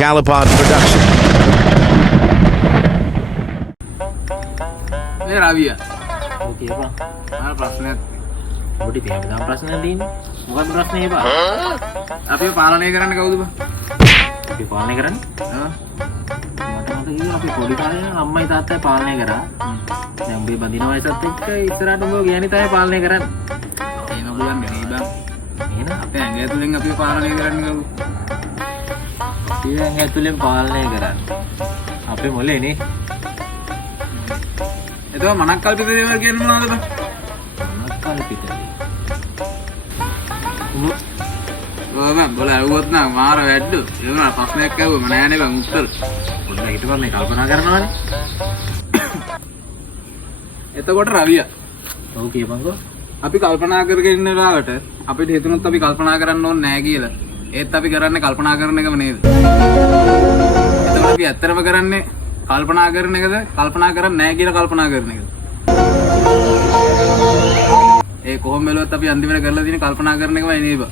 Calipod production. මේ රවියා ඔව් කියපන්. මම ප්‍රශ්නයක් පොඩි තේරුම් ප්‍රශ්නයක් තියෙන්නේ. මොකක්ද ප්‍රශ්නේ බා? අපිව පාලනය කරන්න කවුද බා? අපි පාලනය කරන්නේ? මට මතක අපි පොඩි කාලේ නම් අම්මයි තාත්තයි පාලනය කරා. දැන් උඹේ බඳින වයසත් එක්ක ඉස්සරහට උඹ ගෑණි තමයි පාලනය කරන්නේ. එහෙම පුළුවන් නෙවෙයි බා. එහෙනම් අපේ ඇඟ ඇතුලෙන් අපිව පාලනය කරන්න කවුද? අපි ඇතුලෙන් පාලනය කරන්නේ. අපේ මොලේ නේ. එතකොට මනක් කල්පිත දේවල් කියන්නේ මොනවද බා? මොනක්කාල පිටේ. ඔය මම බල ඇහුවොත් නම් මාර වැද්දු. ඒ වුණා ප්‍රශ්නයක් ඇහුවම නෑනේ බං උත්තර. පොඩ්ඩක් හිතපන් මේ කල්පනා කරනවානේ. එතකොට රවියා ඔව් කියපන්කෝ. අපි කල්පනා කරගෙන ඉන්න වෙලාවට අපිට හිතුනොත් අපි කල්පනා කරන්න ඕනේ නෑ කියලා. ඒත් අපි කරන්නේ කල්පනා කරන එකම නේද? එතකොට අපි ඇත්තටම කරන්නේ කල්පනා කරන එකද කල්පනා කරන්නේ නෑ කියලා කල්පනා කරන එකද? ඒ කොහොම බැලුවත් අපි අන්තිමට කරලා තියෙන කල්පනා කරන එකමයි නේද?